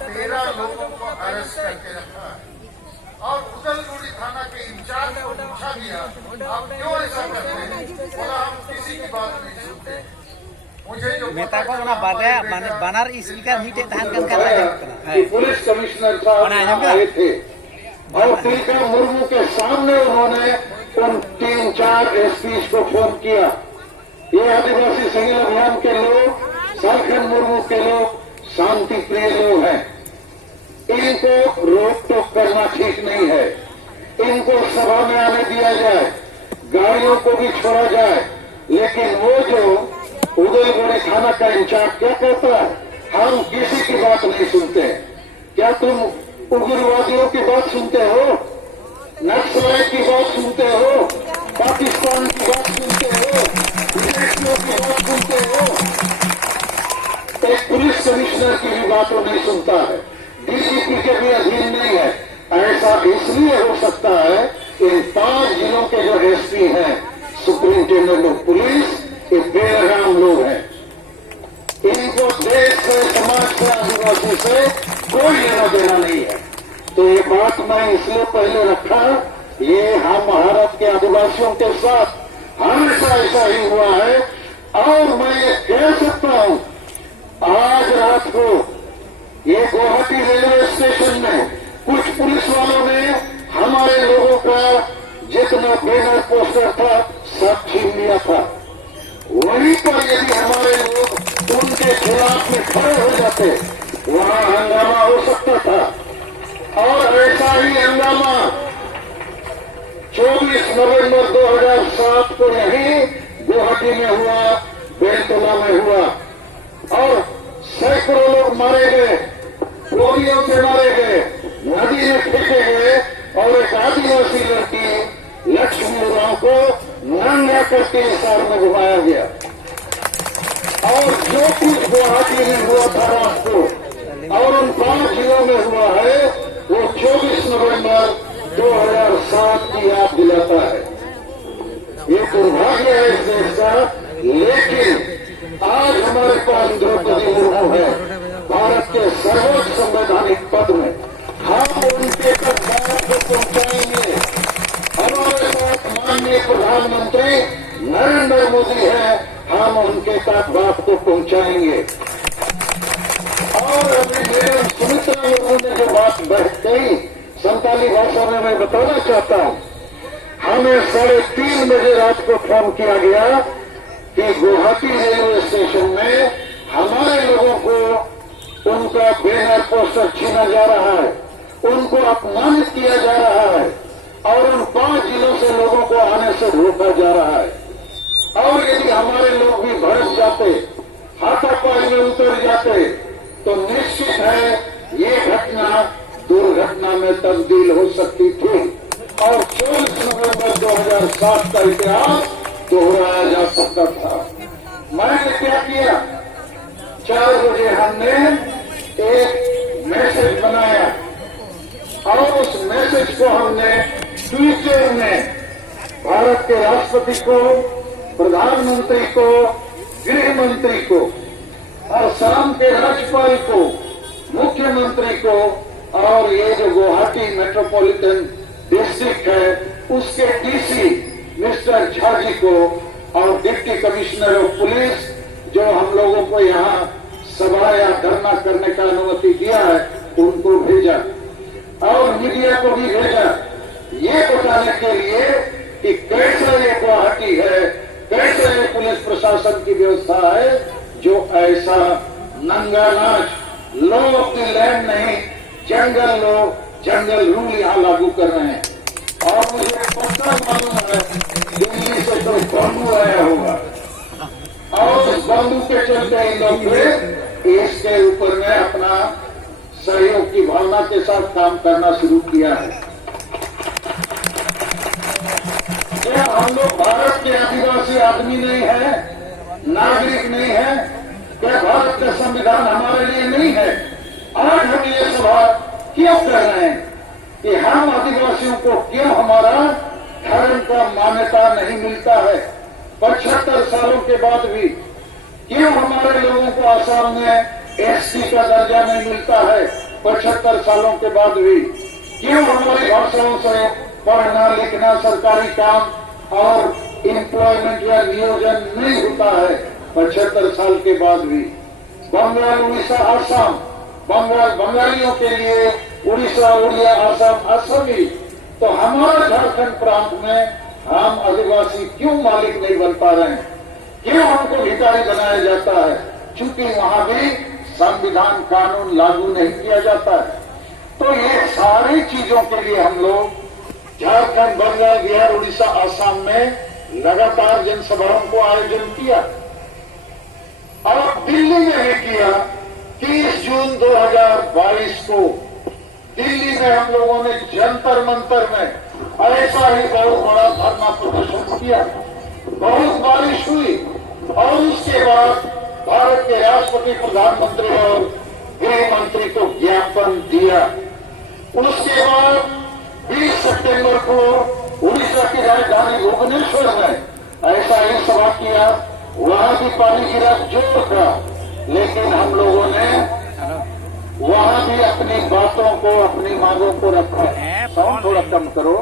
13 लोगों को अरेस्ट करके रखा और उदलगुड़ी थाना के इंचार्ज को पूछा गया, आप क्यों ऐसा करते हैं? बोला हम किसी की बात नहीं सुनते। मुझे जो मेता को बानर स्पीकर मीटे धान कर पुलिस कमिश्नर साहब आए थे और तिलका मुर्मू के सामने उन्होंने उन 3-4 एसपी को फोन किया। ये आदिवासी संघ अभियान के लोग, झारखंड मुर्मू के लोग शांति प्रिय लोग हैं। इनको रोक टोक करना ठीक नहीं है। इनको सभा में आने दिया जाए, गाड़ियों को भी छोड़ा जाए, लेकिन वो जो उदयगुड़ी थाना का इंचार्ज क्या कहता है, हम किसी की बात नहीं सुनते। क्या तुम उग्रवादियों की बात सुनते हो? नक्सलाइट की बात सुनते हो? पाकिस्तान की बात सुनते हो? विदेशियों की बात सुनते हो? एक पुलिस कमिश्नर की भी बात वो नहीं सुनता है, डीजीपी के भी अधीन नहीं है। ऐसा इसलिए हो सकता है इन 5 जिलों के जो एसपी हैं, सुप्रिंटेंडेंट ऑफ पुलिस, ये बेलगाम लोग हैं। इनको देश से, समाज से, आदिवासी से कोई लेना देना नहीं है। तो ये बात मैं इसलिए पहले रखा, ये हम भारत के आदिवासियों के साथ हमेशा ऐसा ही हुआ है। और मैं ये कह सकता हूं, आज रात को ये गुवाहाटी रेलवे स्टेशन में कुछ पुलिस वालों ने हमारे लोगों का जितना बैनर पोस्टर था सब छीन लिया था। वहीं पर यदि हमारे लोग उनके खिलाफ में खड़े हो जाते, वहां हंगामा हो सकता था। और ऐसा ही हंगामा 24 नवंबर 2007 को यहीं गुवाहाटी में हुआ, बेलतला में हुआ और सैकड़ों लोग मारे गए, गोलियों से मारे गए, नदी में फेंके गए और एक आदिवासी लड़की लक्ष्मी राव को नंगा करके हिसार में घुमाया गया। और जो कुछ गुवाहाटी में हुआ था रात को और उन 5 जिलों में हुआ है, वो 24 नवंबर 2007 की याद दिलाता है। ये दुर्भाग्य है इस देश का, लेकिन आज हमारे पास द्रौपदी मुर्मू है, भारत के सर्वोच्च संवैधानिक पद में। हम उनके तक बात को पहुंचाएंगे। हमारे साथ माननीय प्रधानमंत्री नरेंद्र मोदी है, हम उनके तक बात को पहुंचाएंगे। और अभी मेरे सुमित्रा मुर्मू ने जो बात कही संताली भाषा में मैं बताना चाहता हूं। हमें 3:30 बजे रात को फोन किया गया कि गुवाहाटी रेलवे स्टेशन में हमारे लोगों को उनका बैनर पोस्टर छीना जा रहा है, उनको अपमानित किया जा रहा है और उन 5 जिलों से लोगों को आने से रोका जा रहा है। और यदि हमारे लोग भी भड़क जाते, हाथापाई में उतर जाते, तो निश्चित है ये घटना दुर्घटना में तब्दील हो सकती थी और 24 नवंबर 2007 का इतिहास दोहराया जा सकता था। मैंने क्या किया, 4 बजे हमने एक मैसेज बनाया और उस मैसेज को हमने ट्विटर में भारत के राष्ट्रपति को, प्रधानमंत्री को, गृह मंत्री को और शाम के राज्यपाल को, मुख्यमंत्री को और ये जो गुवाहाटी मेट्रोपॉलिटन डिस्ट्रिक्ट है उसके डीसी मिस्टर झा जी को और डिप्टी कमिश्नर ऑफ पुलिस जो हम लोगों को यहाँ सभा या धरना करने का अनुमति दिया है उनको भेजा और मीडिया को भी भेजा, ये बताने के लिए कि कैसा ये गुवाहाटी है, कैसे ये पुलिस प्रशासन की व्यवस्था है जो ऐसा नंगा नाच, लॉ ऑफ द लैंड नहीं जंगल लो, जंगल रूल यहाँ लागू कर रहे हैं। और मुझे पक्का मालूम है दिल्ली से तो बांबू आया होगा और उस बांबू के चलते इन लोग इसके ऊपर में अपना सहयोग की भावना के साथ काम करना शुरू किया है। क्या हम लोग भारत के आदिवासी आदमी नहीं है, नागरिक नहीं है? क्या भारत का संविधान हमारे लिए नहीं है? आज हम ये सवाल क्यों कर रहे हैं कि हम आदिवासियों को क्यों हमारा धर्म का मान्यता नहीं मिलता है? 75 सालों के बाद भी क्यों हमारे लोगों को आसाम में एससी का दर्जा नहीं मिलता है 75 सालों के बाद भी? क्यों हमारी भाषाओं से पढ़ना लिखना सरकारी काम और एम्प्लॉयमेंट या नियोजन नहीं होता है 75 साल के बाद भी? बंगाल, उड़ीसा, आसाम, बंगालियों के लिए उड़ीसा, उड़िया, आसाम, असमी, तो हमारे झारखंड प्रांत में हम आदिवासी क्यों मालिक नहीं बन पा रहे हैं? क्यों हमको भिखारी बनाया जाता है? क्योंकि वहां भी संविधान कानून लागू नहीं किया जाता है। तो ये सारी चीजों के लिए हम लोग झारखंड, बंगाल, बिहार, उड़ीसा, आसाम में लगातार जनसभाओं को आयोजन किया और दिल्ली में भी किया। 30 जून 2022 को दिल्ली में हम लोगों ने जंतर मंतर में ऐसा ही बहुत बड़ा धरना प्रदर्शन किया। बहुत बारिश हुई और उसके बाद भारत के राष्ट्रपति, प्रधानमंत्री और गृह मंत्री को ज्ञापन दिया। उसके बाद 20 सितंबर को उड़ीसा की राजधानी भुवनेश्वर में ऐसा ही सभा किया। वहां भी पानी गिरा जोर था, लेकिन हम लोगों ने वहां भी अपनी बातों को, अपनी मांगों को रखा। साउंड थोड़ा कम करो।